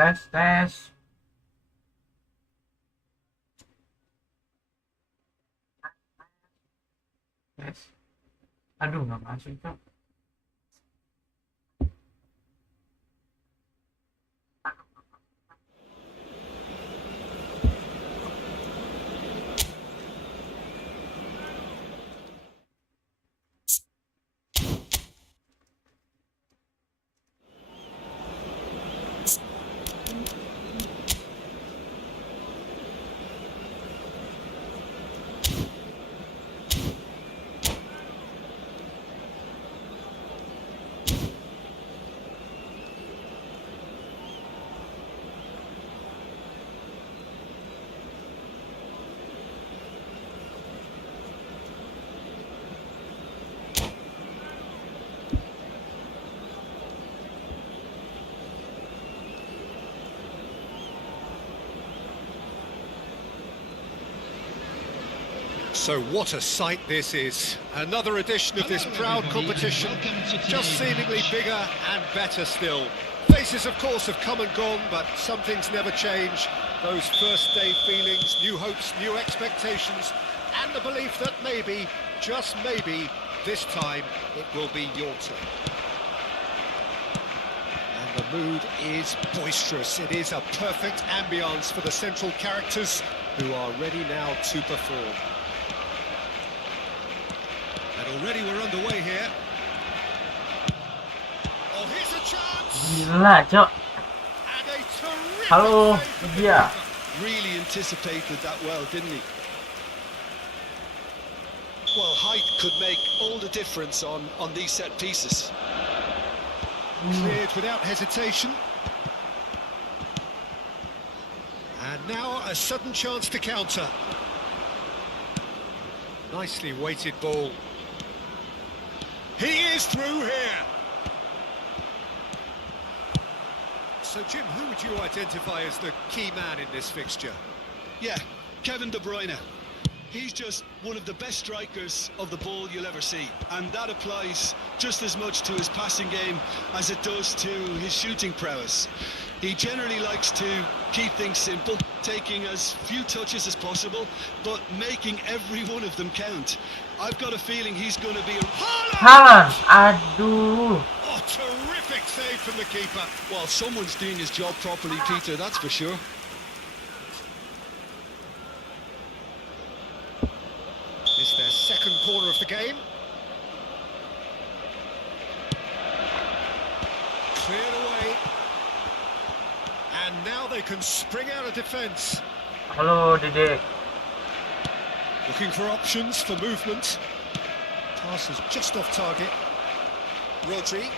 Tes. Tes. Aduh, nggak masuk, Cok. So what a sight this is. Another edition of this proud competition, just seemingly bigger and better still. Faces, of course, have come and gone, but some things never change. Those first day feelings, new hopes, new expectations, and the belief that maybe, just maybe, this time it will be your turn. And the mood is boisterous. It is a perfect ambience for the central characters who are ready now to perform. And already we're underway here. Oh, here's a chance! Gila, Cok. And a terrific Halo, save from the dia. keeper. Really anticipated that well, didn't he? Well, height could make all the difference on these set pieces. Cleared without hesitation. And now a sudden chance to counter. Nicely weighted ball. He is through here. So, Jim, who would you identify as the key man in this fixture? Yeah, Kevin De Bruyne. He's just one of the best strikers of the ball you'll ever see. And that applies just as much to his passing game as it does to his shooting prowess. He generally likes to keep things simple, taking as few touches as possible, but making every one of them count. I've got a feeling he's going to be a... Haaland! Aduh. Oh, terrific save from the keeper. Well, someone's doing his job properly, Peter, that's for sure. It's their second corner of the game. Cleared away. And now they can spring out of defence. Halo, Dedek. Looking for options for movement. Pass is just off target. Rodri.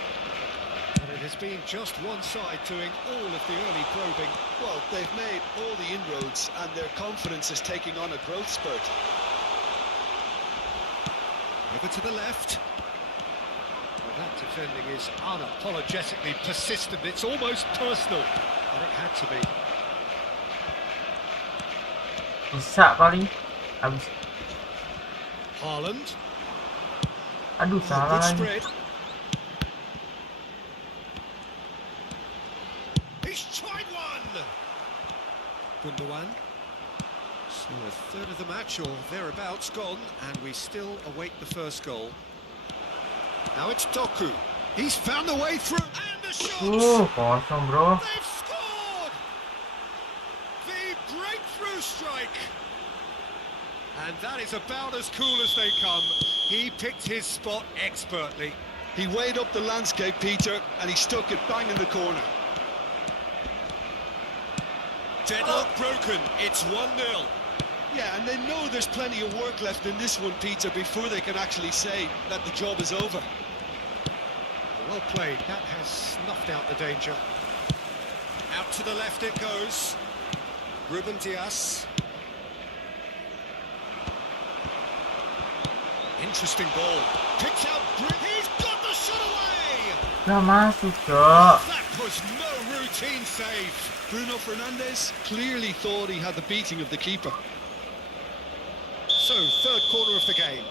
And it has been just one side doing all of the early probing. Well, they've made all the inroads and their confidence is taking on a growth spurt. Over to the left. Well, that defending is unapologetically persistent. It's almost personal. And it had to be. Bisa kali. Habis. Haaland. Aduh, salah Good lagi. spread. He's tried one. Gundogan. So a third of the match or thereabouts gone, and we still await the first goal. Now it's Doku. He's found the way through, and the shot. Kosong, bro. They've scored. The breakthrough strike. And that is about as cool as they come. He picked his spot expertly. He weighed up the landscape, Peter, and he stuck it bang in the corner. Deadlock broken. It's 1-0. Yeah, and they know there's plenty of work left in this one, Peter, before they can actually say that the job is over. Well played. That has snuffed out the danger. Out to the left it goes. Ruben Dias. Interesting ball. Picked out. He's got the shot away! Gak masuk, Cok. That was no routine save. Bruno Fernandes clearly thought he had the beating of the keeper. So, third quarter of the game.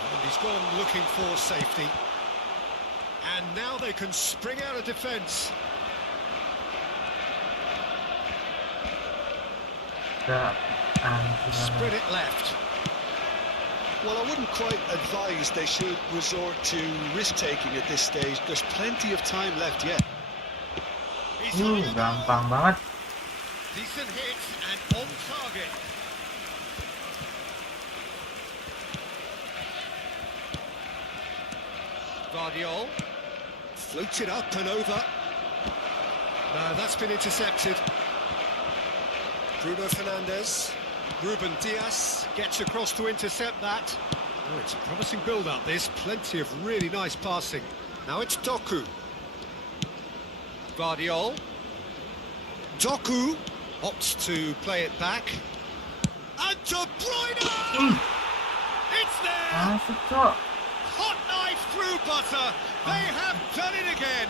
And he's gone looking for safety. And now they can spring out of defence. Spread it left. Well, I wouldn't quite advise they should resort to risk-taking at this stage. There's plenty of time left yet. He's having a go. Gampang banget. Decent hits and on target. Guardiol floats it up and over. That's been intercepted. Bruno Fernandes. Ruben Dias gets across to intercept that. Oh, it's a promising build-up. There's plenty of really nice passing. Now it's Doku. Guardiol. Doku opts to play it back. And De Bruyne! It's there! Masuk, Cok. Hot knife through butter. They have done it again.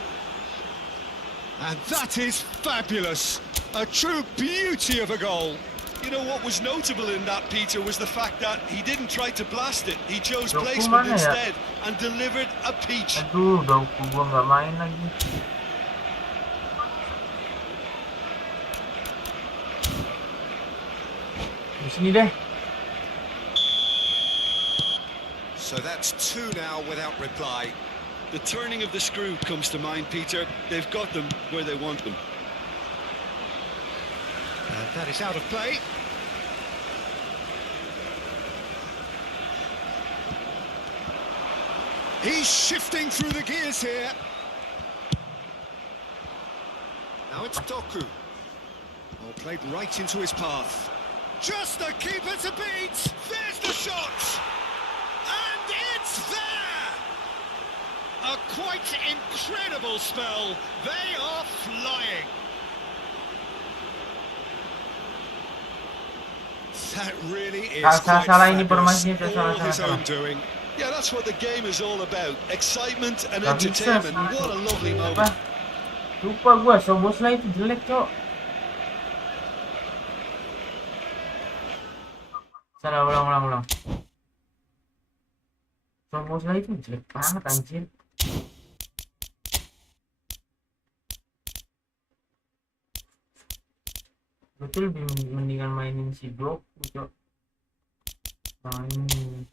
And that is fabulous. A true beauty of a goal. You know what was notable in that, Peter, was the fact that he didn't try to blast it. He chose Doku placement mana ya? instead and delivered a peach. Aduh, Doku gua nggak main lagi. Di sini deh. So that's two now without reply. The turning of the screw comes to mind, Peter. They've got them where they want them. And that is out of play. He's shifting through the gears here. Now it's Doku. Oh, played right into his path. Just the keeper to beat. There's the shot. And it's there. A quite incredible spell. They are flying. That really is quite Salah ini fabulous. permainannya, All his salah. own doing. Yeah, that's what the game is all about. Excitement and Gak bisa, entertainment. What a lovely moment. Apa? Lupa gua, Sobosla itu jelek, Cok. Salah, ulang. Sobosla itu jelek banget, anjir. Betul, lebih mendingan mainin si Doku, Cok. Mainin.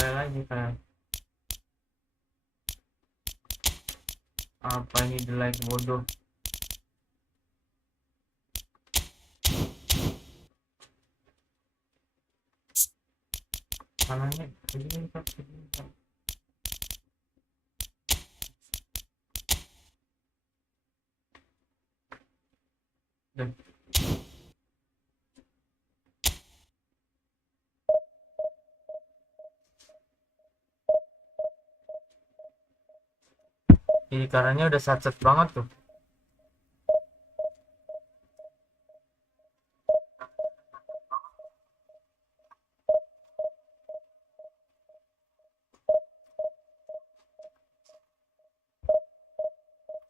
Lagi kan. Apa ini delay bodoh? Kanannya begini Pak. Dan kiri kanannya udah satset banget tuh.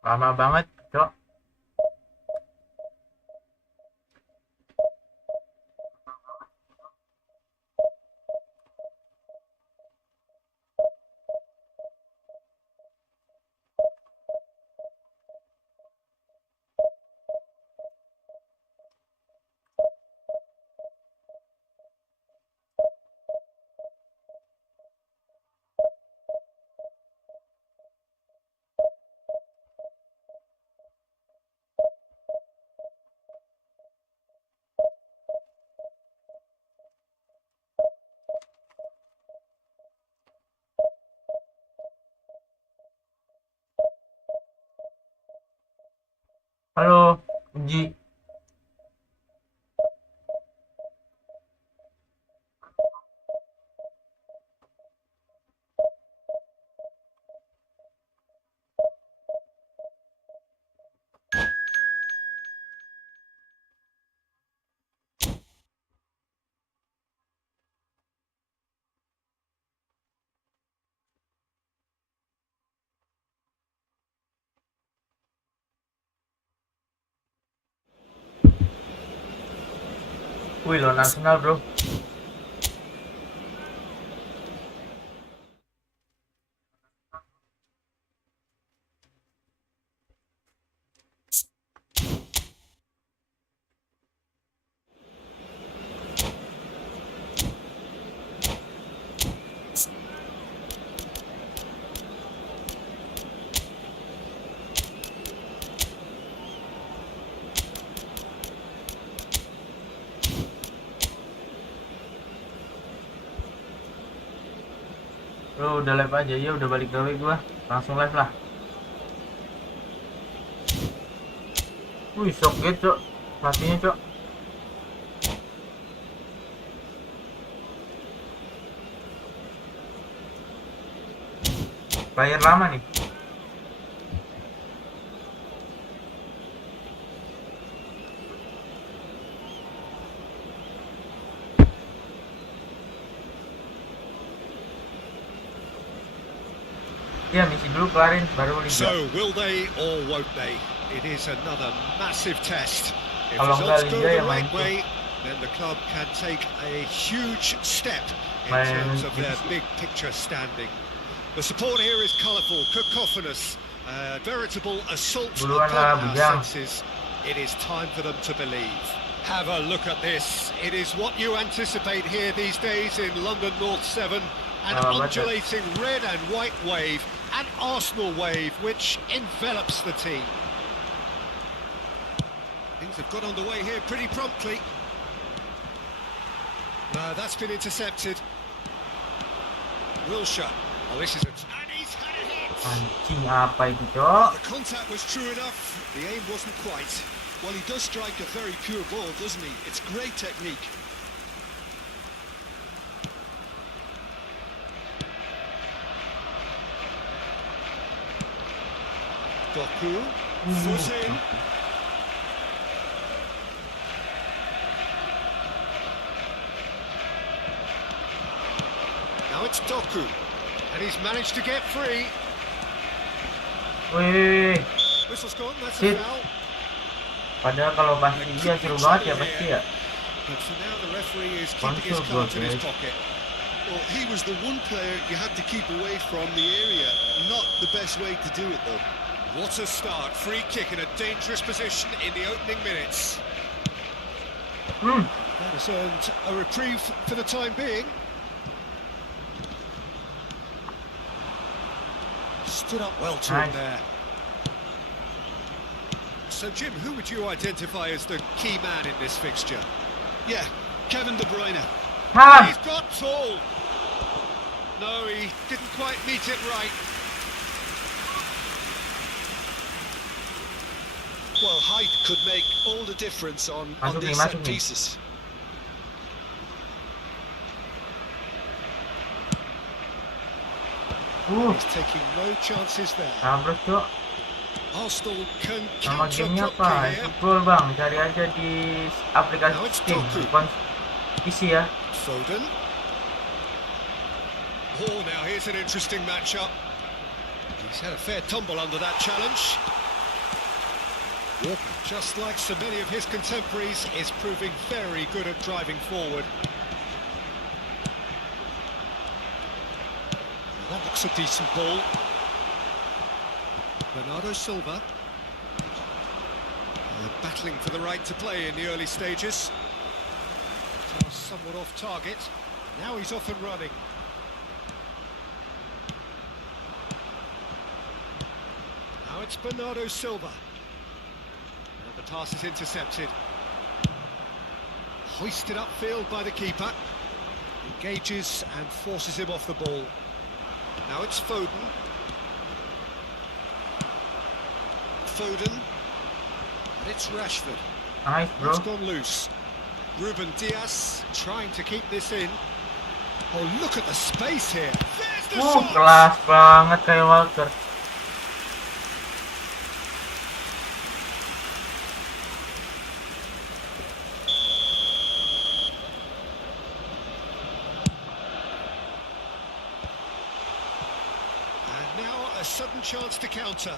Lama banget, Cok. Halo, Uji. Wih, lawan Arsenal, bro. Bro, udah live aja ya, udah balik gawe gua. Langsung live lah. Wih, shock gitu, Cok. Pelatihnya, Cok. Player lama nih. Iya, misi dulu kelarin, baru liga. So, will they or won't they? It is another massive test. If Kalau results nggak go liga the ya main right way, then the club can take a huge step in Main terms of their divisi. big picture standing. The support here is colourful, cacophonous, a veritable assault Buruan upon lah, our bujang. senses. It is time for them to believe. Have a look at this. It is what you anticipate here these days in London North 7. An Baca. undulating red and white wave, an Arsenal wave which envelops the team. Things have got underway here pretty promptly. No, that's been intercepted. Wilshere. Oh, this is a... And he's had a hit! Anjing apa itu, Cok? The contact was true enough. The aim wasn't quite. Well, he does strike a very pure ball, doesn't he? It's great technique. Doku. Foot in. Now it's Doku. And he's managed to get free. Wih, Whistle's gone, that's a Sit. foul. padahal kalau pasti dia seru banget ya pasti ya. But for now the referee is keeping his Sponsor cards in his goal, pocket. Well, he was the one player you had to keep away from the area. Not the best way to do it, though. What a start. Free kick in a dangerous position in the opening minutes. That has earned a reprieve for the time being. Stood up well to him Nice. there. So, Jim, who would you identify as the key man in this fixture? Yeah, Kevin De Bruyne. Hah, He's got tall. No, he didn't quite meet it right. Well, height could make all the difference on Masuk nih, these masuk set nih. pieces. He's taking no chances there. tabrak, Cok. Arsenal can Nama counter gamenya apa? quickly here. Efootball, Bang. Cari aja di aplikasi Now it's Steam, Doku. bukan PC ya. Foden. Oh, now here's an interesting matchup. He's had a fair tumble under that challenge. Walker, just like so many of his contemporaries, is proving very good at driving forward. That looks a decent ball. Bernardo Silva. Battling for the right to play in the early stages. Pass somewhat off target. Now he's off and running. Now it's Bernardo Silva. And the pass is intercepted. Hoisted upfield by the keeper. Engages and forces him off the ball. Now it's Foden. Foden. It's Rashford. Nice, bro. It's gone loose. Ruben Diaz trying to keep this in. Oh, look at the space here. There's the shot. Kelas banget kayak Walker. And now a sudden chance to counter.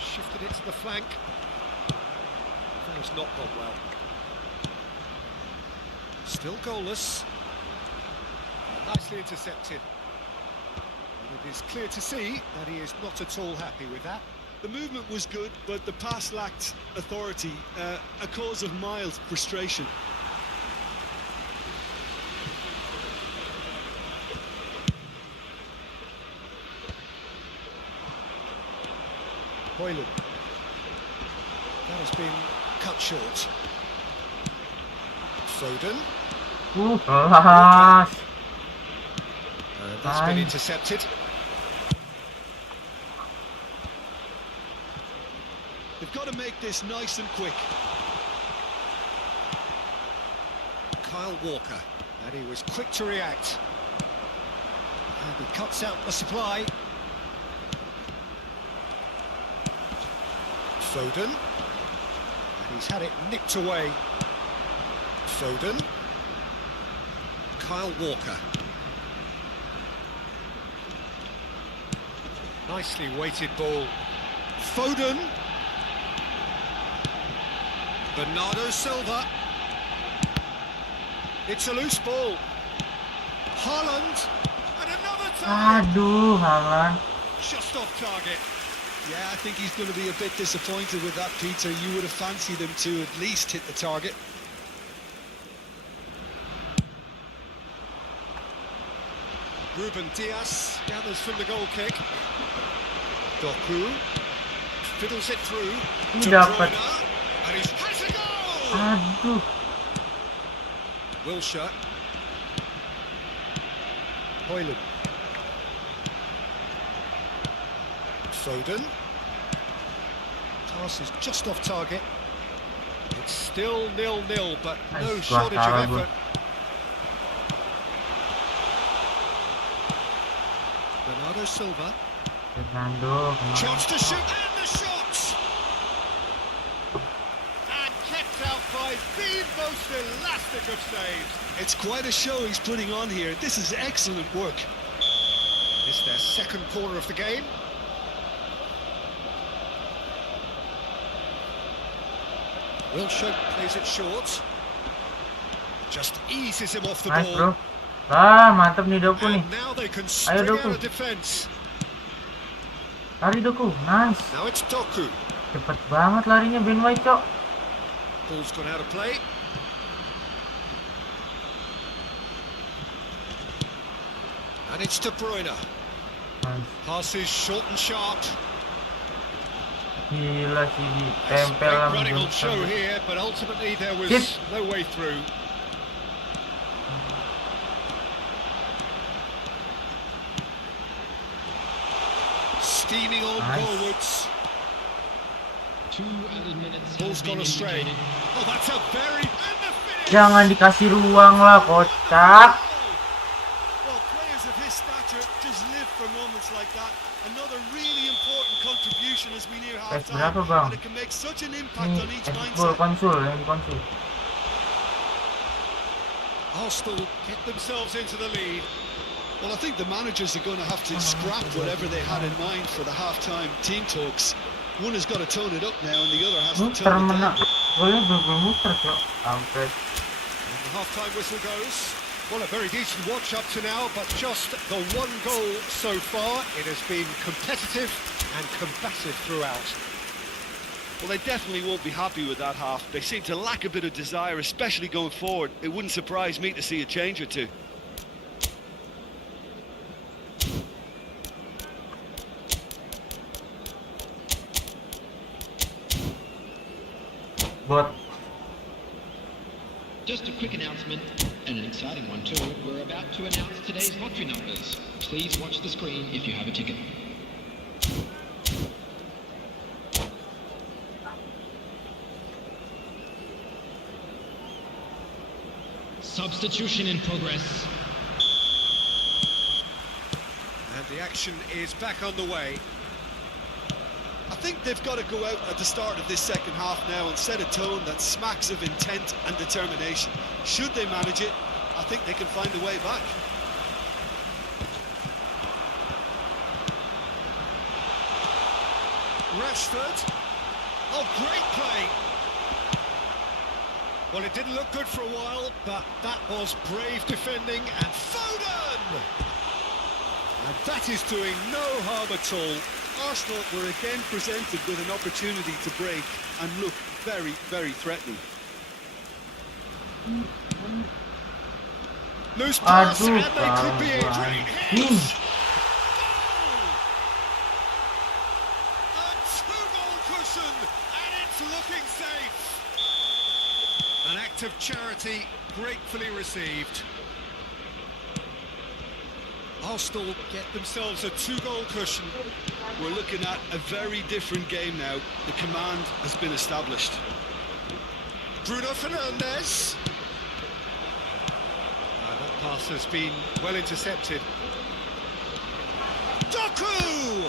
Shifted it to the flank. That has not gone well. Still goalless. Nicely intercepted. And it is clear to see that he is not at all happy with that. The movement was good, but the pass lacked authority, a cause of mild frustration. Boylan. That has been cut short. Foden. Kelas. That's been Nice. intercepted. They've got to make this nice and quick. Kyle Walker. And he was quick to react. And he cuts out the supply. Foden. And he's had it nicked away. Foden. Kyle Walker. Nicely weighted ball. Foden. Bernardo Silva. It's a loose ball. Haaland. And another time. Aduh, Haaland. Just off target. Yeah, I think he's going to be a bit disappointed with that, Peter. You would have fancied him to at least hit the target. Ruben Diaz gathers from the goal kick. Doku fiddles it through. Ini dapat. And he has a goal! Aduh. Wilshere. Boylan. Foden. Pass is just off target. It's still 0-0, but no Nice, shortage of Guardado. effort. Bernardo Silva. Fernando. Chance to shoot, and the shot! And kept out by the most elastic of saves. It's quite a show he's putting on here. This is excellent work. It's their second corner of the game. Wilshere plays it short. Just eases him off the Nice, ball. bro. Ah, mantap nih Doku nih. And now they can string out Doku. a defence. Lari Doku. Nice. Now it's Doku. Cepet banget larinya Ben White, Cok. Ball's gone out of play. And it's De Bruyne. Nice. Passes short and sharp. Gila sih That's ditempel great sama running on Johnson. show here, but ultimately there was Hit. no way through. Steaming on Nice. forwards. 2 added minutes. Ball's gone astray. Oh, that's a very... And the finish! Jangan dikasih ruang lah, kocak. Well, players of his stature just live for moments like that. Another really important contribution as we near half-time. Berapa, Bang? And it can make such an impact Ini on each Efootball mindset. konsul, yang di konsul. Arsenal get themselves into the lead. Well, I think the managers are going to have to scrap whatever they had in mind for the half-time team talks. One has got to tone it up now, and the other has to Muter tone it menang. down. Golnya belum muter, Cok. Sampai. And the half-time whistle goes. Well, a very decent watch up to now, but just the one goal so far. It has been competitive and combative throughout. Well, they definitely won't be happy with that half. They seem to lack a bit of desire, especially going forward. It wouldn't surprise me to see a change or two. Bot. Just a quick announcement, and an exciting one too. We're about to announce today's lottery numbers. Please watch the screen if you have a ticket. Substitution in progress. And the action is back on the way. I think they've got to go out at the start of this second half now and set a tone that smacks of intent and determination. Should they manage it, I think they can find a way back. Rashford. Oh, great play. Well, it didn't look good for a while, but that was brave defending, and Foden! And that is doing no harm at all. Arsenal were again presented with an opportunity to break and look very, very threatening. Loose pass, Aduh, and they could be in. Great hit! Hmm. A two-goal cushion, and it's looking safe. An act of charity, gratefully received. Arsenal get themselves a two-goal cushion. We're looking at a very different game now. The command has been established. Bruno Fernandes. That pass has been well intercepted. Doku!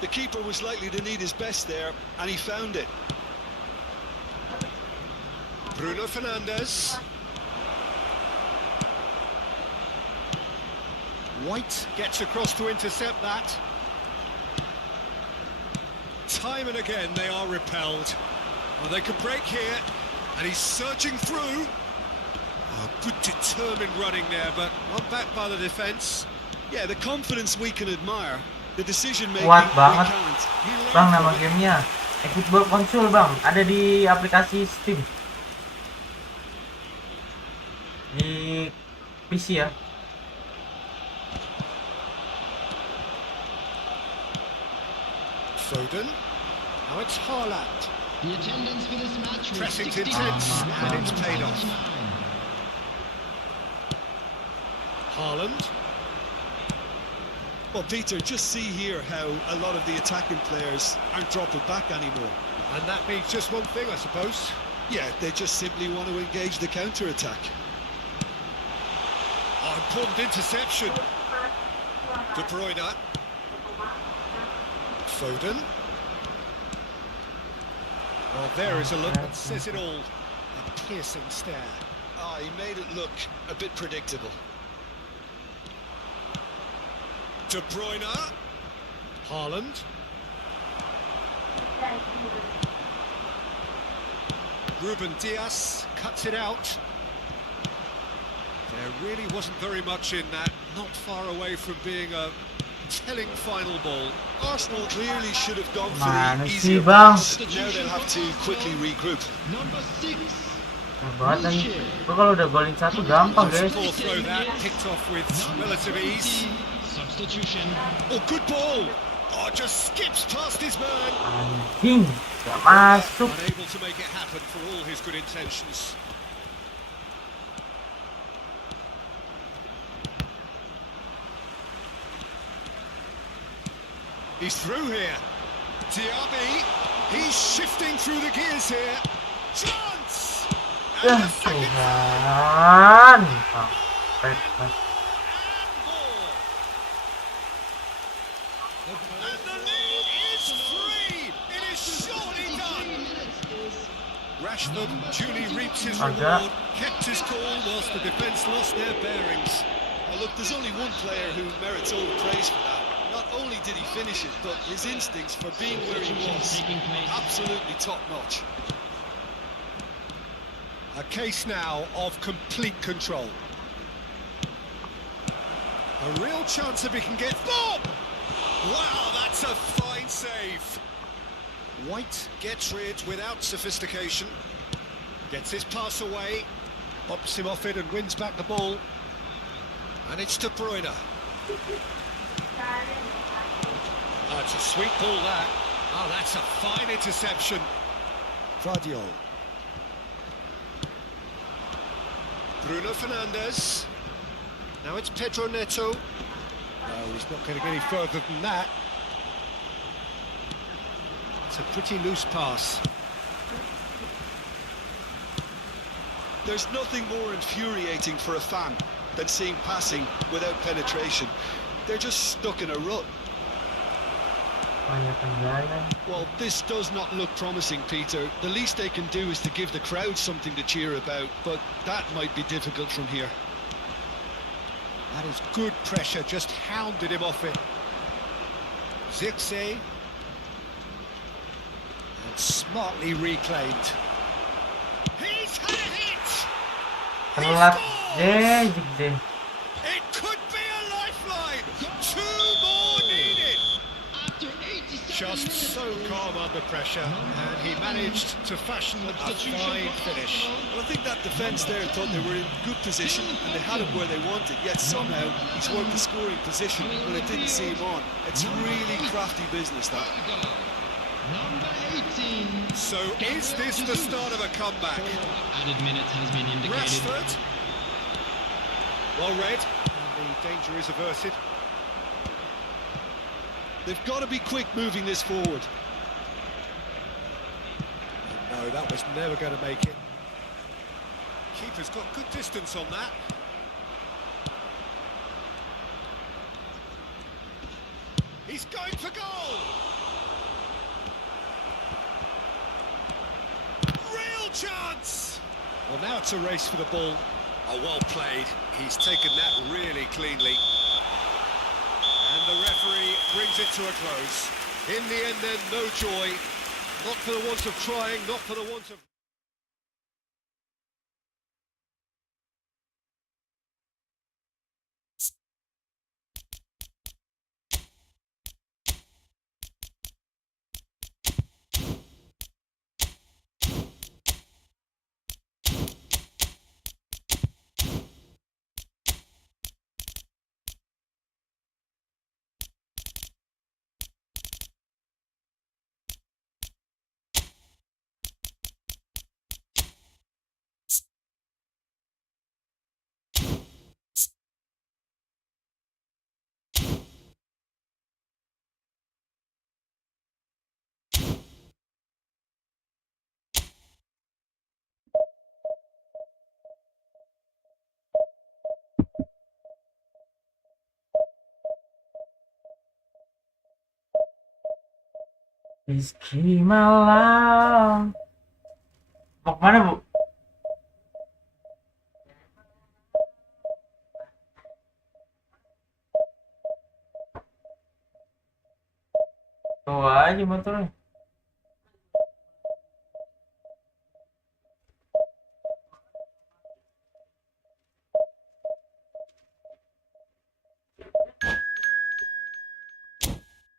The keeper was likely to need his best there, and he found it. Bruno Fernandes. White gets across to intercept that. Time and again they are repelled. Well, they could break here, and he's surging through. Oh, good determined running there, but not backed by the defence. Yeah, the confidence we can admire. The decision making Kuat we banget. can't. Bang, nama gamenya Efootball Console bang, ada di aplikasi Steam di PC ya. Foden. Now it's Haaland. The attendance for this match was Pressing 60. intense, and it's paid off. Haaland. Well, Peter, just see here how a lot of the attacking players aren't dropping back anymore. And that means just one thing, I suppose. Yeah, they just simply want to engage the counter-attack. Oh, important interception. De Bruyne. Foden. Well, there is a look that says it all. A piercing stare. Ah, he made it look a bit predictable. De Bruyne. Haaland. Ruben Dias cuts it out. There really wasn't very much in that. Not far away from being a telling final ball. Arsenal clearly should have gone for Mana the sih, easier Bang? pass. Now they'll have to quickly regroup. Number 6. Banget lagi. Gua kalau udah golin satu gampang guys. Poor throw that, picked off with relative ease. Substitution. Oh, good ball. Oh, just skips past his man. Anjing, gak masuk. Unable to make it happen for all his good intentions. He's through here. Diaby, he's shifting through the gears here. Chance! Ya Tuhan. Sampai mas. And the lead is free! It is surely done! Rashford duly reaps his reward, kept his cool whilst the defence lost their bearings. Well, look, there's only one player who merits all the praise for that. Not only did he finish it, but his instincts for being where he was, absolutely top-notch. A case now of complete control. A real chance if he can get... Bob! Wow, that's a fine save. White gets rid without sophistication. Gets his pass away. Bops him off it and wins back the ball. And it's De Bruyne. Oh, it's a sweet ball, that. Oh, that's a fine interception. Vardiol. Bruno Fernandes. Now it's Pedro Neto. No, he's not going to get any further than that. It's a pretty loose pass. There's nothing more infuriating for a fan than seeing passing without penetration. They're just stuck in a rut. Banyak gaya. Well, this does not look promising, Peter. The least they can do is to give the crowd something to cheer about, but that might be difficult from here. That is good pressure, just hounded him off it. Zirkzee. And smartly reclaimed. He's had a hit! He Telat. scores! Zirkzee. It could be a lifeline! Two more needed! After 87 Just minutes. so calm under pressure, and he managed to fashion a fine finish. Well, I think that defence there thought they were in good position and they had him where they wanted, yet somehow he's worked the scoring position when it didn't see him on. It's really crafty business, that. Number 18. So is this the start of a comeback? Added minutes has been indicated. Rashford. Well read, and the danger is averted. They've got to be quick moving this forward. No, that was never going to make it. Keeper's got good distance on that. He's going for goal! Real chance! Well, now it's a race for the ball. Oh, well played. He's taken that really cleanly. And the referee brings it to a close. In the end then, no joy. Not for the want of trying, not for the want of... Rizky Malang. Mau kemana, Bu? Bawa aja motornya.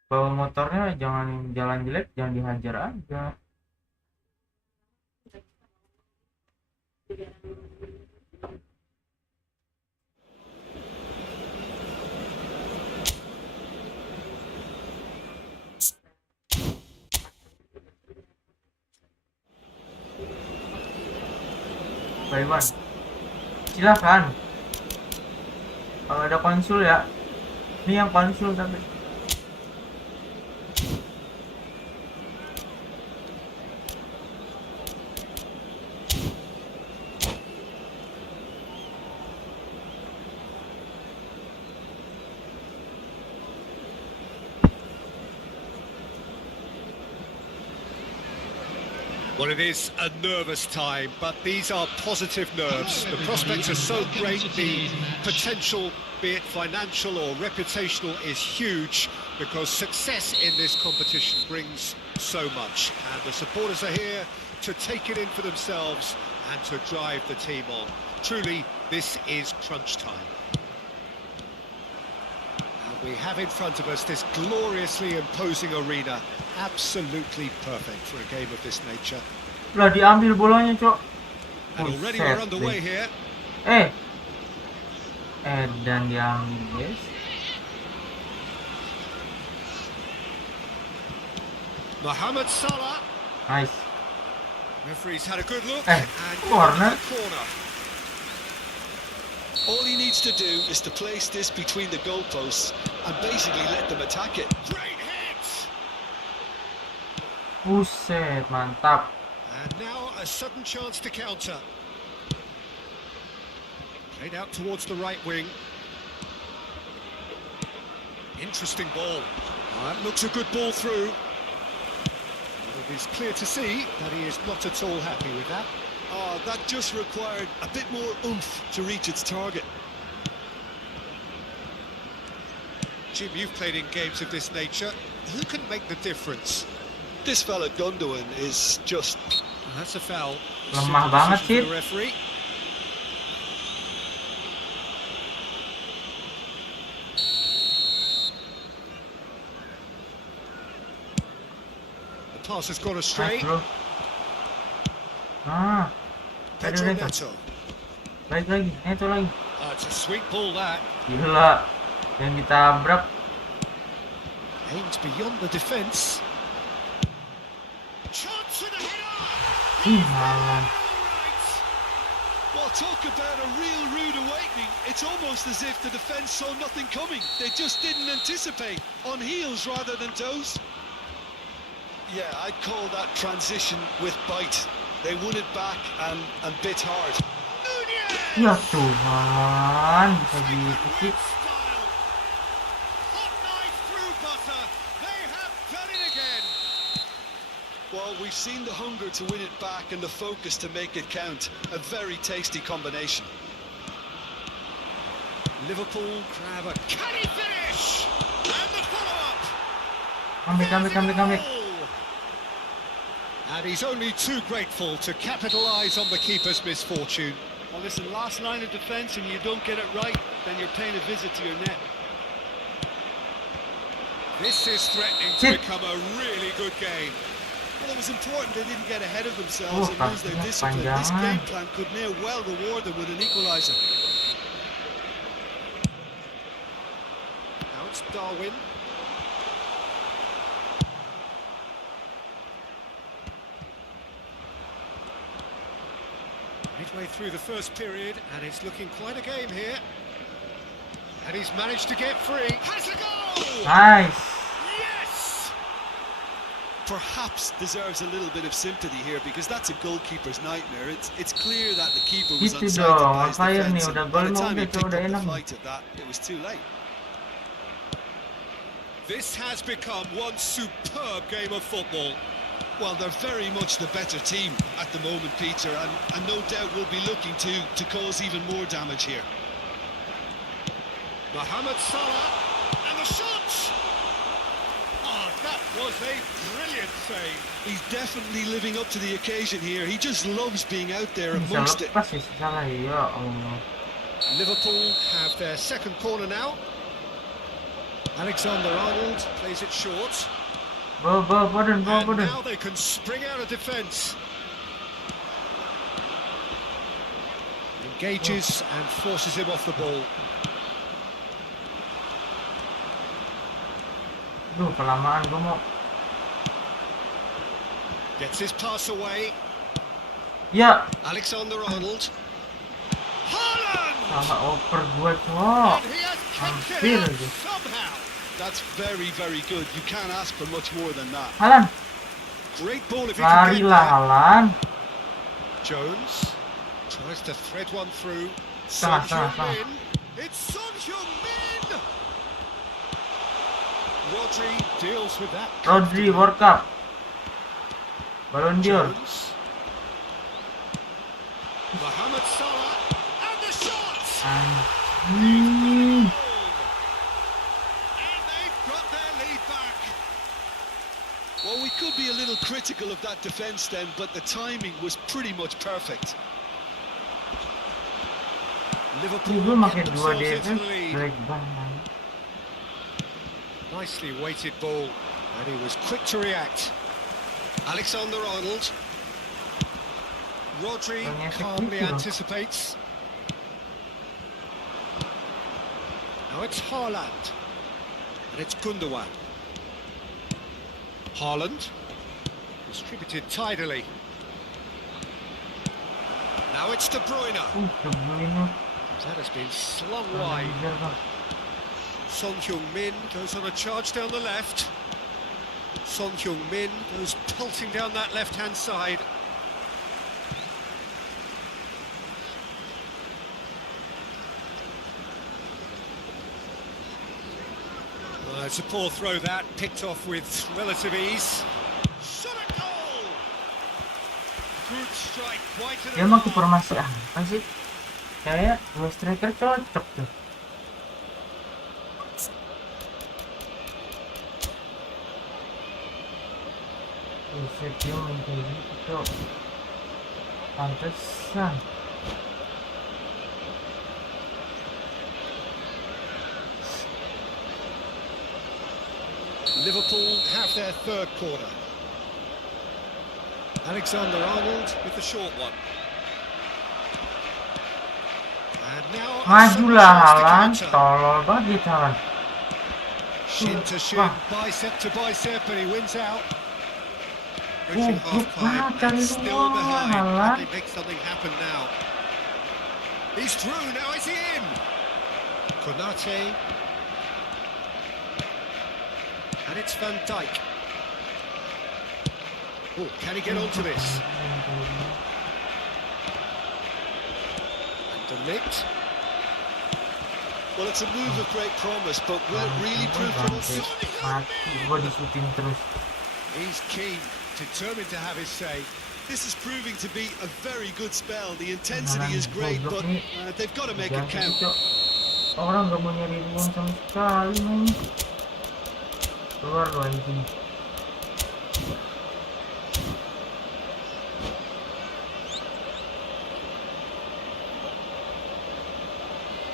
Bawa motornya jangan jalan jelek, jangan dihajar aja. Baiwan, silakan. Kalau ada konsul ya. Ini yang konsul tapi. Well, it is a nervous time, but these are positive nerves. The prospects are so great, the potential, be it financial or reputational, is huge because success in this competition brings so much. And the supporters are here to take it in for themselves and to drive the team on. Truly, this is crunch time. And we have in front of us this gloriously imposing arena. Absolutely perfect for a game of this nature. Lah diambil bolanya, Cok. And already we're underway here. Dan diambil, guys. Mohamed Salah. Nice. Referee's had a good look. Corner. Corner. All he needs to do is to place this between the goalposts and basically let them attack it. Great hit. Buset, mantap. And now a sudden chance to counter. Played out towards the right wing. Interesting ball. That looks a good ball through. It is clear to see that he is not at all happy with that. Oh, that just required a bit more oomph to reach its target. Jim, you've played in games of this nature. Who can make the difference? This fella Gundogan is just... That's a foul. Lemah banget, Decision Sid. for the referee. The pass has gone astray. Nice, bro. Ah, Pedro Neto. Neto. Baik lagi, Neto lagi. It's a sweet ball that. Gila, yang ditabrak. Aimed beyond the defence. Chance with a header. Haaland. Well, talk about a real rude awakening. It's almost as if the defence saw nothing coming. They just didn't anticipate. On heels rather than toes. Yeah, I'd call that transition with bite. They won it back and bit hard. Ya Tuhan, bisa gitu sih. Hot knife through butter. They have done it again. Well, we've seen the hunger to win it back and the focus to make it count. A very tasty combination. Liverpool grab a... Can he finish? And the follow-up. Comeback. And he's only too grateful to capitalise on the keeper's misfortune. Well, listen, last line of defence and you don't get it right, then you're paying a visit to your net. This is threatening to become a really good game. Well, it was important they didn't get ahead of themselves and lose their kakinya discipline. This panjang. game plan could now well reward them with an equaliser. Now it's Darwin. Midway through the first period, and it's looking quite a game here. And he's managed to get free. Has a goal! Nice. Yes! Perhaps deserves a little bit of sympathy here because that's a goalkeeper's nightmare. It's clear that the keeper was Gitu unsighted dong, by his fire nih, defence. udah And by gol the mah time he udah picked up udah the enak. flight at that, it was too late. This has become one superb game of football. Well, they're very much the better team at the moment, Peter, and no doubt will be looking to cause even more damage here. Mohamed Salah, and the shot! Oh, that was a brilliant save. He's definitely living up to the occasion here. He just loves being out there Bisa amongst it. lepas sih salah ya Allah. Liverpool have their second corner now. Alexander-Arnold plays it short. Badan. And now they can spring out of defence. Engages and forces him off the ball. Duh, kelamaan gue mau. Gets his pass away. Ya, Alexander-Arnold. Haaland! salah oper gue cowok. And he has kept it Hampir out aja. somehow. That's very, very good. You can't ask for much more than that. Haaland, Great ball if he can lari get lah there. Haaland. Jones tries to thread one through. Salah. Min. It's Son Heung-min! Rodri deals with that. Rodri World Cup. Ballon d'Or. Jones. Mohamed Salah. And the shot! Anjing. And they've got their lead back. Well, we could be a little critical of that defence then, but the timing was pretty much perfect. Liverpool Gue makin get dua themselves into defense, the lead. jelek banget. Nicely weighted ball, and he was quick to react. Alexander-Arnold. Rodri Banyak calmly execution loh. anticipates. Now it's Haaland. And it's Gundogan. Haaland. Distributed tidily. Now it's De Bruyne. De Bruyne. That has been slung Kurang wide. ajar, Bang. Son Heung-min goes on a charge down the left. Son Heung-min goes pelting down that left-hand side. It's a poor throw that, picked off with relative ease. Shot a goal! Good strike, quite an Dia mau ke formasi apa sih? Kayak dua striker cocok tuh. Bisa dia main kayak gitu. Pantesan. Liverpool have their third corner. Alexander-Arnold with the short one. And now Majulah Haaland, tolol banget dia Haaland. shin to shin, bicep to bicep, and he wins out. Reaching half time, and still behind. Can they make something happen now? He's through, now is he in? Konate. And it's Van Dijk. Oh, can he get onto this? And De Ligt. Well, it's a move of great promise, but will it really prove for us? Mati gua disutin terus. He's keen, determined to have his say. This is proving to be a very good spell. The intensity is great, but they've got to make it count. Orang nggak mau nyari ruang sama sekali main. Keluar loh anjing.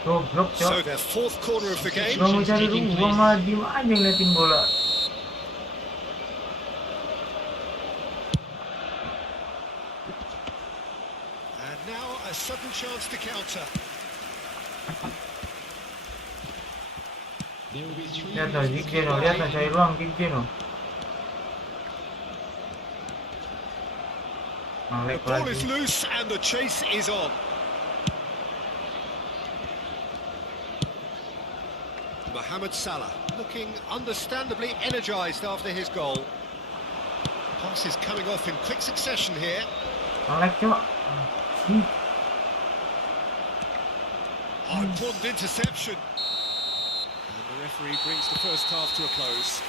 Goblok, Cok. So their fourth corner of the game. Gak mau cari ruang, malah diem aja ngeliatin bola. And now a sudden chance to counter. Lihat no, Big Jeno, lihat no, cari ruang Big Jeno. The ball is loose and the chase is on. Mohamed Salah looking understandably energised after his goal. Pass is coming off in quick succession here. Like, Cok. Important interception. And the referee brings the first half to a close.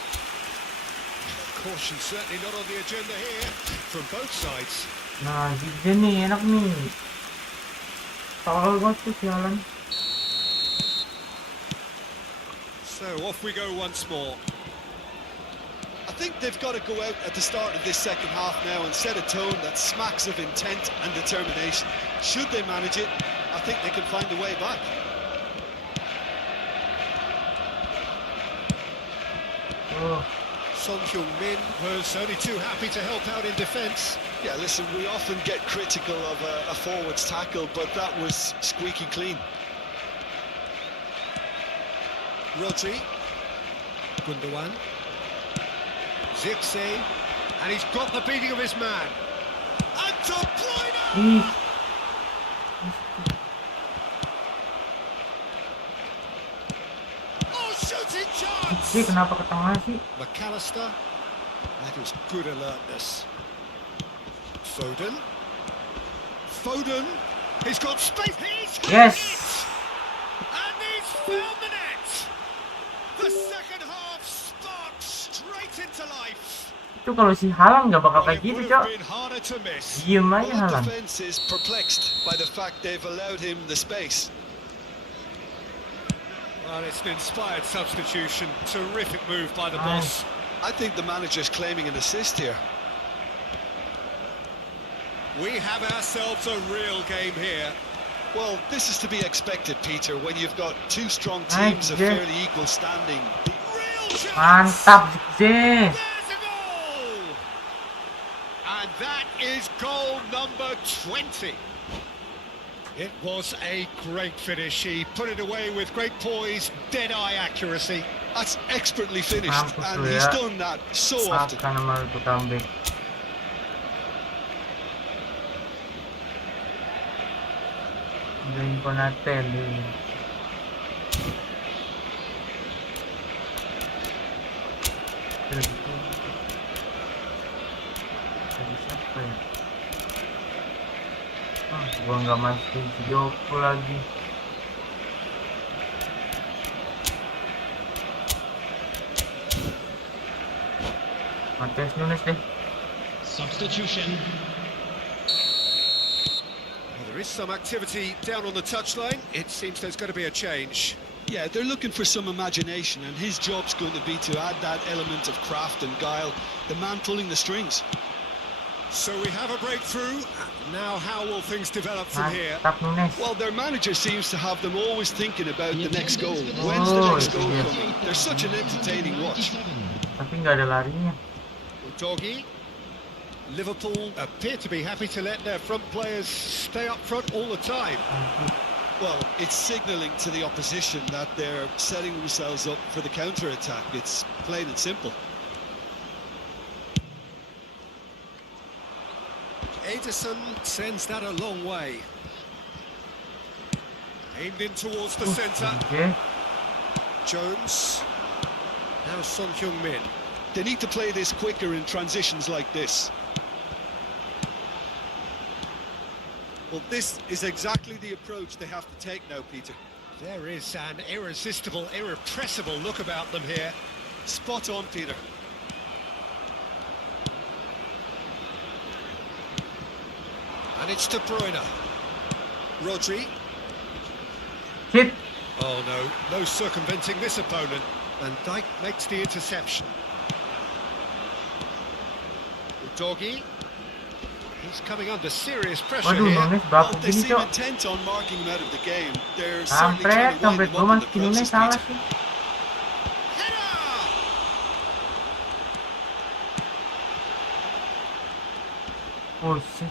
Caution certainly not on the agenda here from both sides. Nah, Big Jen nih, enak nih. Tolol banget tuh sialan. So off we go once more. I think they've got to go out at the start of this second half now and set a tone that smacks of intent and determination. Should they manage it, I think they can find a way back. Son Heung-min was only too happy to help out in defence. Yeah, listen, we often get critical of a forward's tackle, but that was squeaky clean. Rodri, Gundogan, Zirkzee, and he's got the beating of his man. And De Bruyne! Oh, shooting chance! Dia kenapa ke tengah sih? McAllister, that is good alertness. Foden, he's got space. He's Yes! and he's found the net. The second half sparks straight into life. Itu kalau si Haaland nggak bakal kayak It gitu, would have Cok. been harder to miss. Diem aja Well, the Haaland. defence is perplexed by the fact they've allowed him the space. Well, it's an inspired substitution. Terrific move by the boss. I think the manager's claiming an assist here. We have ourselves a real game here. Well, this is to be expected, Peter, when you've got two strong teams of fairly equal standing. Real chance. Mantap, Zirkzee. There's a goal! And that is goal number 20. It was a great finish. He put it away with great poise, dead-eye accuracy. That's expertly finished, Mampus and lu he's ya. done that so often. Makan sama itu comeback. Udah Konate nih. Terus itu. Tadi siapa ya? Gua nggak masukin videoku lagi. Tes Nunes deh. Substitution. Well, there is some activity down on the touchline. It seems there's going to be a change. Yeah, they're looking for some imagination, and his job's going to be to add that element of craft and guile, the man pulling the strings. So we have a breakthrough. Now how will things develop from here? Mantap Nunes. Well, their manager seems to have them always thinking about the next goal. When's the next goal coming? They're such an entertaining watch. Tapi nggak ada larinya. Doggy. Liverpool appear to be happy to let their front players stay up front all the time. Well, it's signalling to the opposition that they're setting themselves up for the counter-attack. It's plain and simple. Ederson sends that a long way. Aimed in towards the centre. Oke. Jones. Now Son Heung-min. They need to play this quicker in transitions like this. Well, this is exactly the approach they have to take now, Peter. There is an irresistible, irrepressible look about them here. Spot on, Peter. And it's De Bruyne. Rodri. Hit. Oh no, no circumventing this opponent. And Dijk makes the interception. Doggy. He's coming under serious pressure Waduh, here. Nunes Well, baku they gini, seem Cok. intent on marking him out of the game. They're certainly Kampret, trying to wind kampret him gua up in the masukin Nunes process, salah Peter. sih. Header! Oh shit.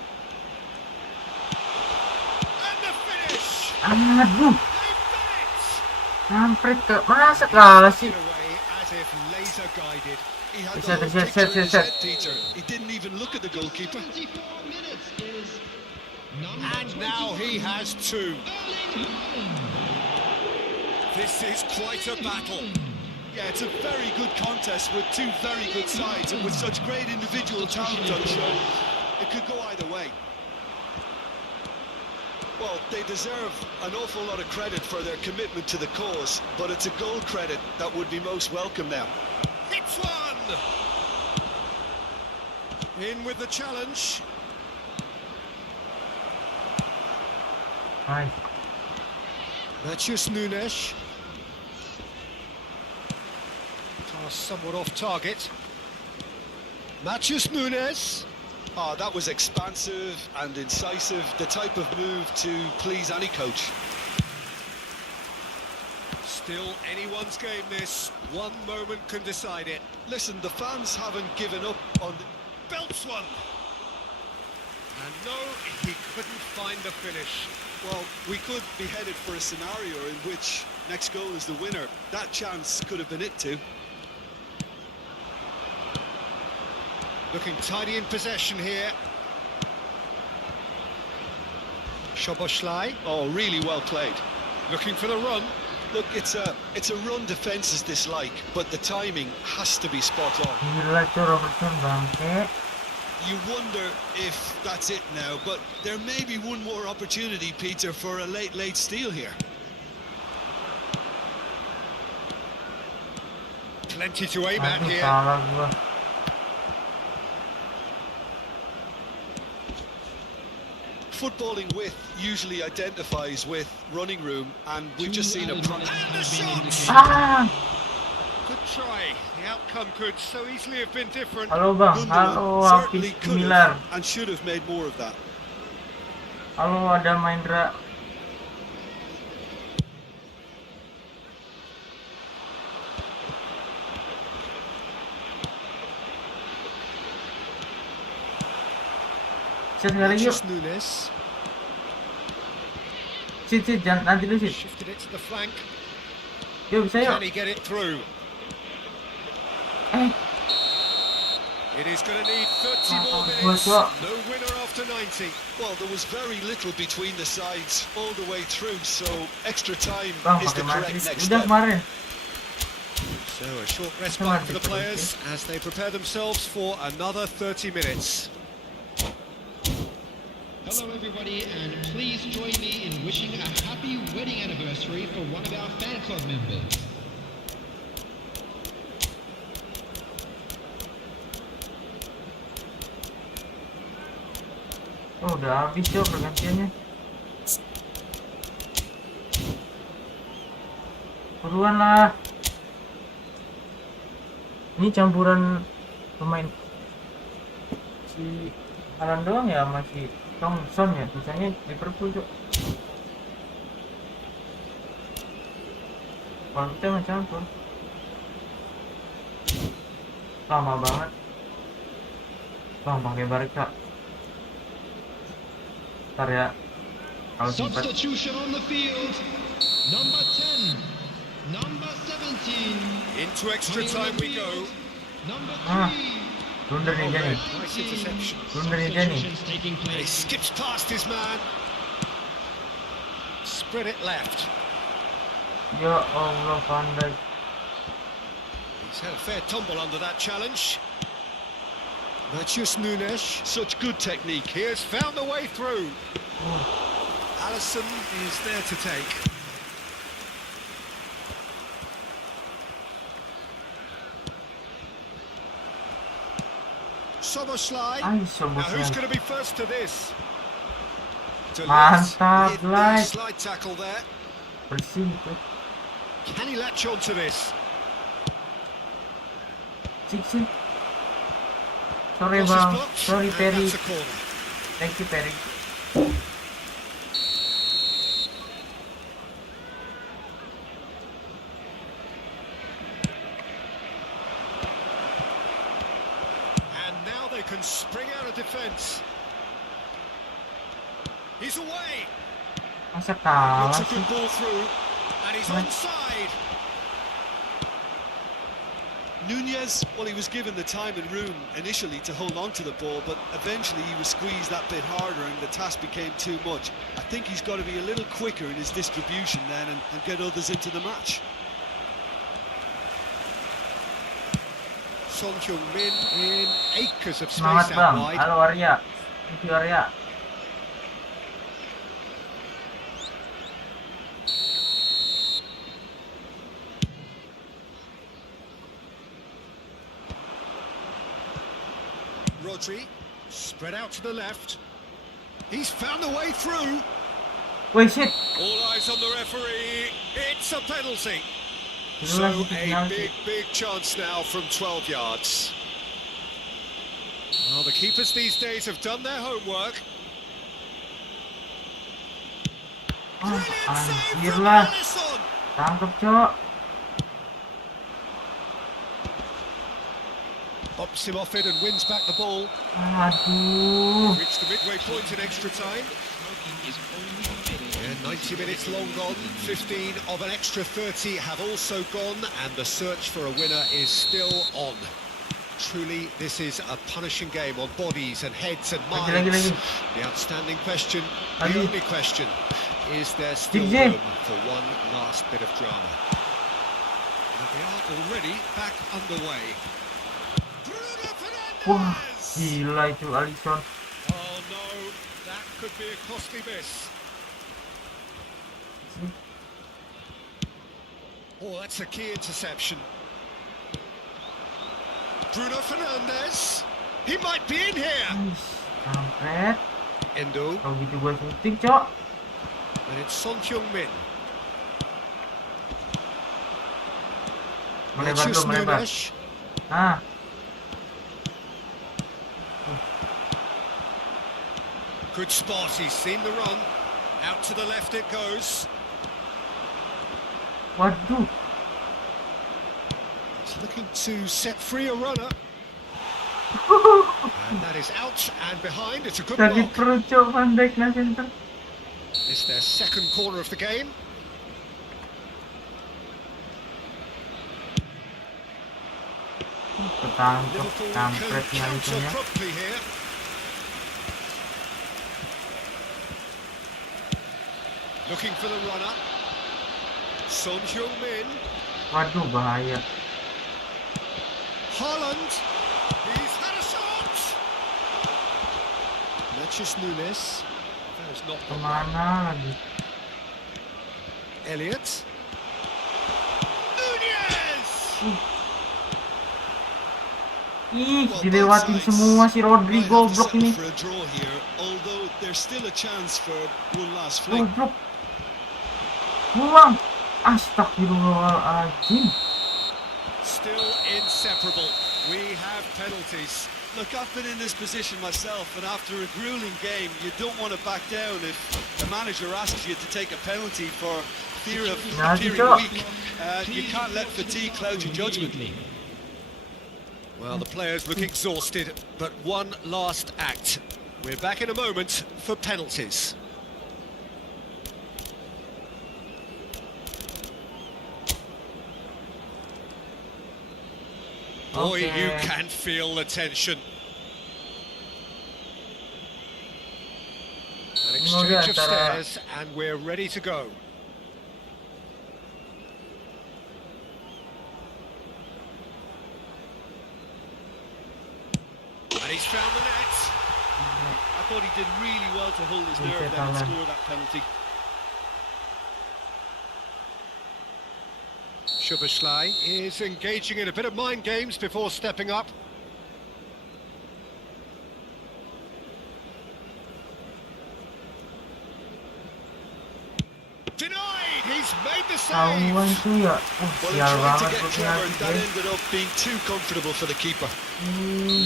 And the finish! Aduh, They've done it! kampret ke masa kalah sih. In a way, as if laser guided. He had Set, the whole set, picture set, in his set. head, Peter. He didn't even look at the goalkeeper. 24 minutes is number And now he has two. Erling Haaland. This is quite a battle. Yeah, it's a very good contest with two very good sides, and with such great individual talent on show, it could go either way. Well, they deserve an awful lot of credit for their commitment to the cause, but it's a goal credit that would be most welcome now. Hits one! In with the challenge. Nice. Matheus Nunes. Pass somewhat off target. Matheus Nunes. Ah, that was expansive and incisive, the type of move to please any coach. Still anyone's game this. One moment can decide it. Listen, the fans haven't given up on the... Belts one. And no, he couldn't find the finish. Well, we could be headed for a scenario in which next goal is the winner. That chance could have been it too. Looking tidy in possession here. Szoboszlai. Oh, really well played. Looking for the run. Look, it's a run defences dislike, but the timing has to be spot on. Gila cuy, Robertson bangke. You wonder if that's it now, but there may be one more opportunity, Peter, for a late steal here. Plenty to aim at Aduh, here. salah gua. Footballing width usually identifies with running room, and we've just seen a... And the shot! Ah, Good try. The outcome could so easily have been different. halo bang, halo certainly Hafiz could Miller. have and should have made more of that. Halo ada Maindra. Sit sekarang yuk. Matheus Nunes Sit, jangan nanti dulu sit. shifted it to the flank. Yuk bisa yuk. Can he get it through? Eh, It is going to need 30 more Gua, minutes. Cok. No winner after 90. Well, there was very little between the sides all the way through, so extra time Bang, is the pakai correct Madrid. next Udah step. kemarin. So a short respite Come on, for the Victor, players as they prepare themselves for another 30 minutes. Hello everybody, and please join me in wishing a happy wedding anniversary for one of our fan club members. Oh, udah habis Cok pergantiannya. Buruan lah. Ini campuran pemain si Alan doang ya, masih Thompson ya, sisanya Liverpool Cok. Kalau kita mah campur. Lama banget. Bang, pakai Barca. Ntar ya. Kalau sempat. Substitution on the field. Number 10. Number 17. Into extra time we go. Number 3. Ah, blunder nih dia nih. Nice interception. Blunder nih dia nih. Taking And he place. skips past his man. Spread it left. Ya Allah, Van Dijk. He's had a fair tumble under that challenge. Matheus Nunes. Such good technique. He has found a way through. Alisson is there to take. Soboslai. Ay, Now who's Soboslai. going to be first to this? Mantap, Blay. Slide tackle there. Bersih itu. Can he latch on to this? Sik. Sorry Cross is bang. blocked, Sorry and Perry. that's a corner. Thank you Perry. And now they can spring out of defence. He's away. Masa kalah Looks a sih? good ball through. And he's Right. onside. Nunez, well, he was given the time and room initially to hold on to the ball, but eventually he was squeezed that bit harder and the task became too much. I think he's got to be a little quicker in his distribution then and get others into the match. Son Heung-min in acres of Semangat space out bang. wide. Halo Arya. Thank you Arya. Rodri, spread out to the left. He's found a way through. Wih shit. All eyes on the referee. It's a penalty. Itu So lagi a penalti. big chance now from 12 yards. Well, the keepers these days have done their homework. Oh, Brilliant save anjir from lah. Alisson. Tangkep Cok. Bops him off it and wins back the ball. Aduh. Reached the midway point in extra time. Yeah, 90 minutes long gone, 15 of an extra 30 have also gone, and the search for a winner is still on. Truly, this is a punishing game on bodies and heads and minds. Lagi. The outstanding question, Lagi. the only question, is there still Zig. room for one last bit of drama? And they are already back underway. Bruno Wah, Fernandes! gila itu Alisson. Oh no, that could be a costly miss. Oh, that's a key interception. Bruno Fernandes. He might be in here. Kampret. Endo. Kalau gitu gua syuting Cok. And it's Son Heung-min. Melebar dulu, melebar. Ah, Good spot, he's seen the run. Out to the left it goes. waduh. He's looking to set free a runner. And that is out and behind. It's a good Sakit block. perut Cok, Van Dijk lah center. It's their second corner of the game. Ketangkep, Liverpool kampret can nih counter Alissonnya. promptly here. Looking for the runner. Son Heung-min. Waduh, bahaya. Haaland. He's had a shot. Matheus Nunes. That is not Kemana lagi? Elliot. Nunez. Ih, Well, both dilewatin sides semua si Rodri, might have to goblok settle ini. for a draw here, although there's still a chance for one last fling. Goblok. Buang. Astagfirullahaladzim. Still inseparable. We have penalties. Look, I've been in this position myself, and after a grueling game, you don't want to back down if the manager asks you to take a penalty for fear of appearing weak. You can't let fatigue cloud your judgment. Well, the players look exhausted, but one last act. We're back in a moment for penalties. Boy, Okay. you can feel the tension. An exchange of stares, and we're ready to go. And he's found the net. I thought he did really well to hold his nerve there and score that penalty. Szoboszlai is engaging in a bit of mind games before stepping up. Denied! He's made the Tahuan save! tuh ya. Well, he Sial tried to banget get tuh clever, and that penalti. ended up being too comfortable for the keeper.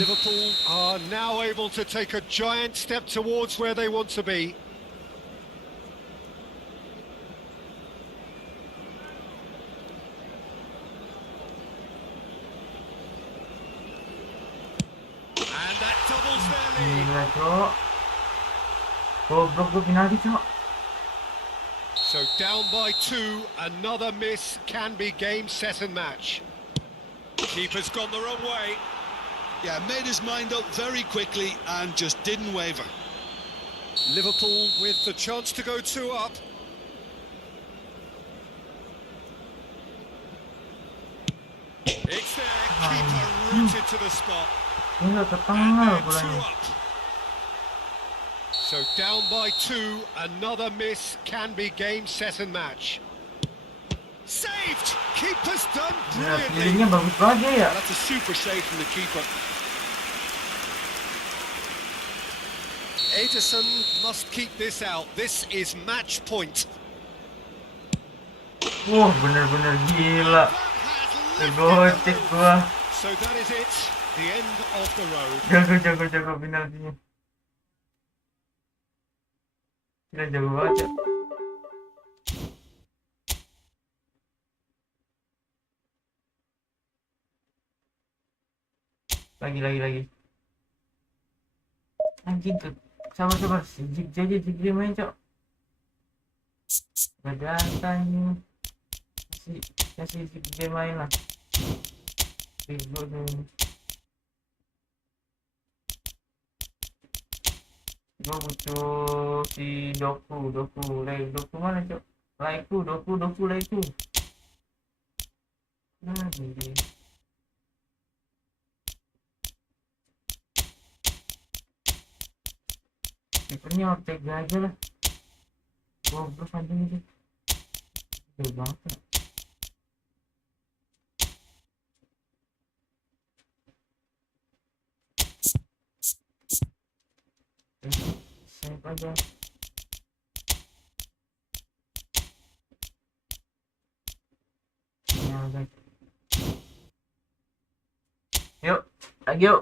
Liverpool are now able to take a giant step towards where they want to be. And that doubles their lead. Gila, Cok. Goblok gue penalti, Cok. So down by 2, another miss can be game, set and match. Keeper's gone the wrong way. Yeah, made his mind up very quickly and just didn't waver. Liverpool with the chance to go 2 up. It's there, keeper rooted to the spot. Ini ke And tengah they're 2 bolanya. up. So down by 2, another miss can be game, set and match. Saved! Keeper's done Ya, brilliantly. feelingnya bagus banget ya. That's a super save from the keeper. Ederson must keep this out. This is match point. Wah, bener-bener gila. That has Tegocek lifted them gua. both. So that is it, the end of the road. Jago penaltinya. Gila, jago banget ya. Lagi. Anjing tuh. Sabar. Jig aja main, Cok. Gak datang nih. Kasih jig main lah. Bego tuh. Gue butuh si Doku mana, Cok? Laiku. Nah, gini. Kipernya Ortega aja lah. Goblok anjing itu. Gede banget ya. Save aja. Ya, guys. Yuk, lagi yuk.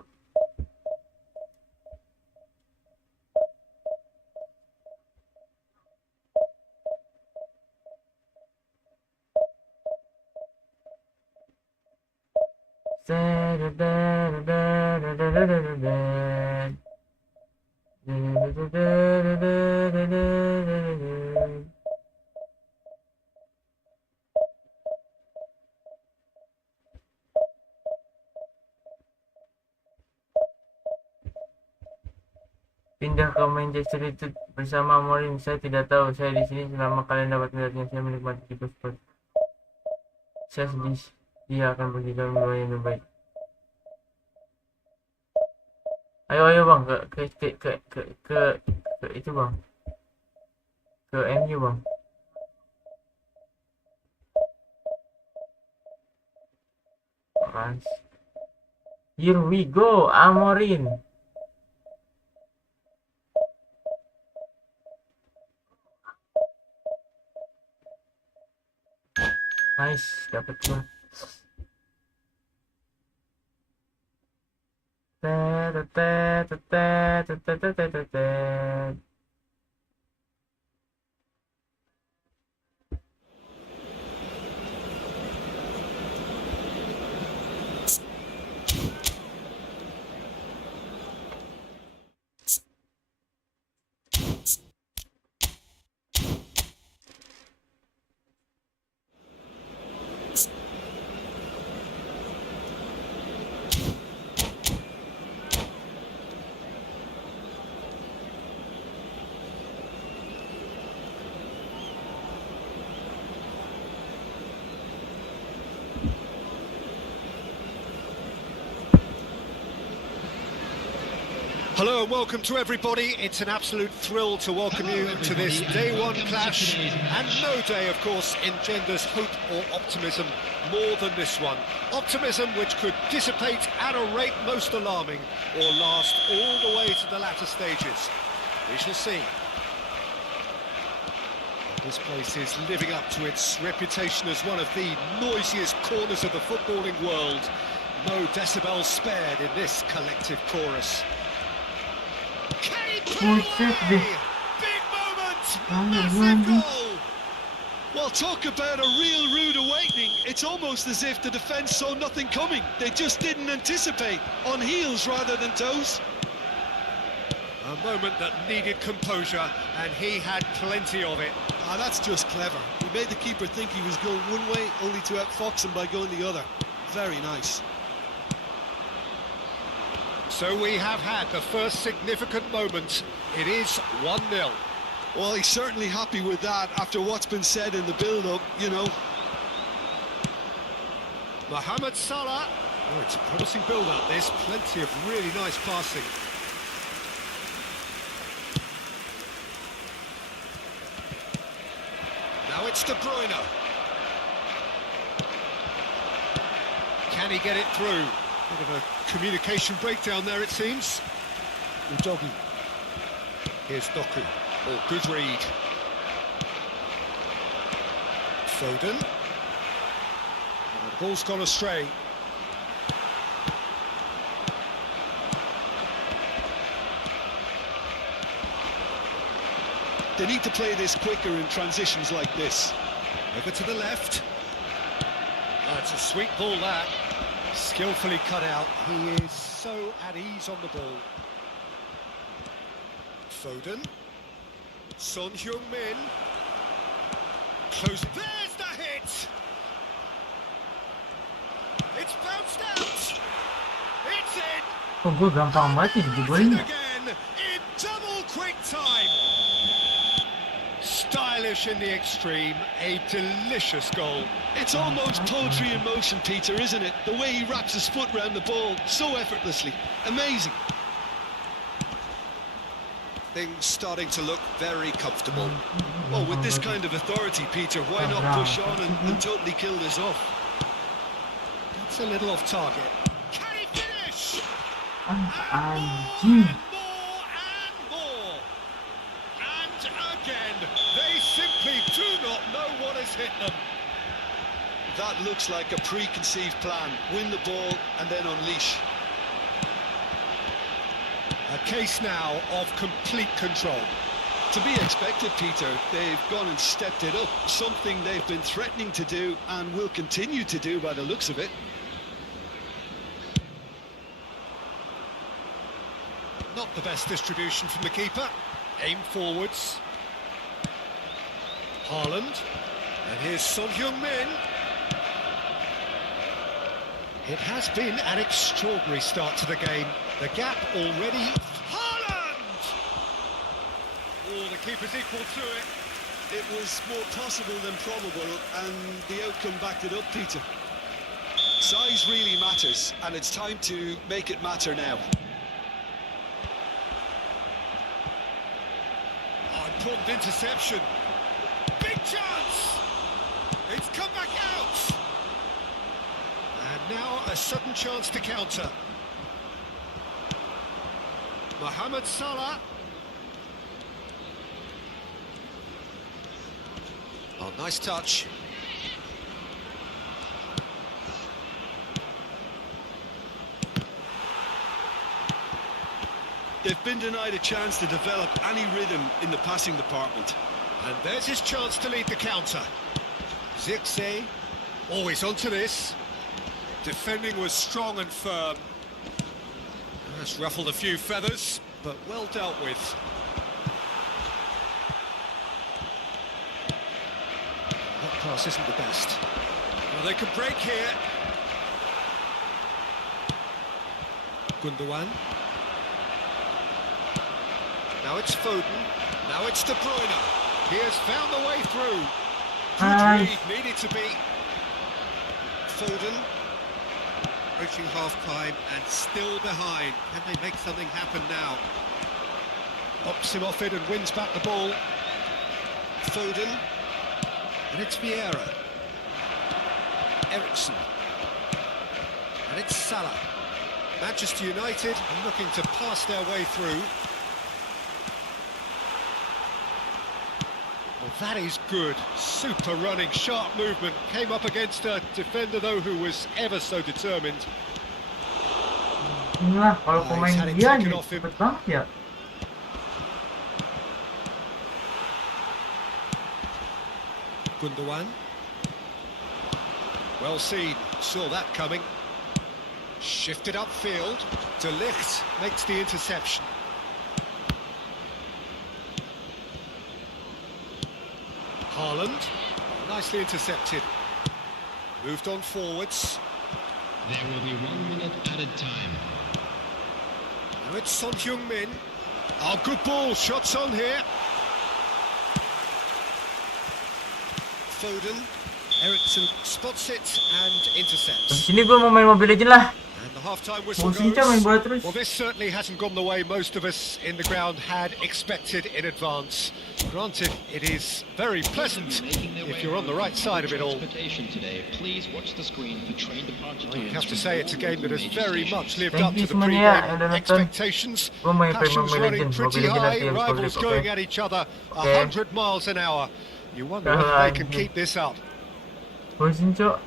Pindah ke Manchester United bersama Mourinho. Saya tidak tahu. Saya di sini selama kalian dapat melihatnya. Saya menikmati kiper seperti. Saya sedih. Dia akan pergi ke luar yang lebih baik. Ayo bang, ke itu bang, ke MU bang. Mas. Here we go, Amorin. Nice, dapat gua. Hello and welcome to everybody. It's an absolute thrill to welcome you to this day one clash, and no day, of course, engenders hope or optimism more than this one. Optimism which could dissipate at a rate most alarming or last all the way to the latter stages. We shall see. This place is living up to its reputation as one of the noisiest corners of the footballing world. No decibels spared in this collective chorus. Big moment! Massive goal! Well, talk about a real rude awakening. It's almost as if the defence saw nothing coming. They just didn't anticipate, on heels rather than toes. A moment that needed composure, and he had plenty of it. Ah, that's just clever. He made the keeper think he was going one way, only to outfox him by going the other. Very nice. So we have had the first significant moment. It is 1-0. Well, he's certainly happy with that after what's been said in the build-up, you know. Mohamed Salah. Oh, it's a promising build-up, this. Plenty of really nice passing. Now it's De Bruyne. Can he get it through? Bit of a communication breakdown there, it seems. Udogi. Here's Doku. Oh, good read. Foden. Oh, the ball's gone astray. They need to play this quicker in transitions like this. Over to the left. Oh, it's a sweet ball, that. Skillfully cut out. He is so at ease on the ball. Foden. Son Heung-min. Close. There's the hit! It's bounced out! It's in! Oh, gue gampang banget And dijebolin. again, in double quick time! Stylish in the extreme, a delicious goal. It's almost poetry in motion, Peter, isn't it? The way he wraps his foot round the ball so effortlessly. Amazing. Things starting to look very comfortable. Well, with this kind of authority, Peter, why not push on and totally kill this off? That's a little off target. Can he finish? Anjing. And more. And again, they simply do not know what has hit them. That looks like a preconceived plan. Win the ball and then unleash. A case now of complete control. To be expected, Peter. They've gone and stepped it up. Something they've been threatening to do and will continue to do by the looks of it. Not the best distribution from the keeper. Aim forwards. Haaland. And here's Son Heung-min. It has been an extraordinary start to the game. The gap already... Haaland! Oh, the keeper's equal to it. It was more possible than probable, and the outcome backed it up, Peter. Size really matters, and it's time to make it matter now. Oh, important interception. Big chance! It's come back out! And now a sudden chance to counter. Mohamed Salah. Oh, nice touch. They've been denied a chance to develop any rhythm in the passing department. And there's his chance to lead the counter. Zirkzee, always onto this. Defending was strong and firm. That's ruffled a few feathers, but well dealt with. That pass isn't the best. Well, they could break here. Gundogan. Now it's Foden. Now it's De Bruyne. He has found the way through. Good read, needed to be. Foden. Approaching half-time and still behind. Can they make something happen now? Pops him off it and wins back the ball. Foden. And it's Vieira. Eriksen. And it's Salah. Manchester United looking to pass their way through. Well, that is good. Super running, sharp movement. Came up against a defender, though, who was ever so determined. Inilah kalau He's pemain had it dia taken nih, off him. cepet banget ya. Gundogan. Well seen. Saw that coming. Shifted upfield. De Ligt makes the interception. Haaland, nicely intercepted. Moved on forwards. There will be 1 minute added time. Now it's Son Heung-min. Oh, good ball. Shots on here. Foden. Eriksen spots it and Di intercepts. sini gue mau main Mobile Legends lah. And the half-time whistle Musim main bola goes. terus. Well, this certainly hasn't gone the way most of us in the ground had expected in advance. Granted, it is very pleasant if you're on the right side of it all. Today, please watch the screen for train departure Well, you have times to from say it's a all game that has major very stations. much lived Thank up you to the semuanya yang pre-game udah nonton. expectations. Gue main Passions Mobile running Legends, pretty Mobile Legends high, nanti yang rivals public, going oke? at each other Okay. 100 miles an hour. You wonder Dah whether they can lagi. keep this up. Bosin cok.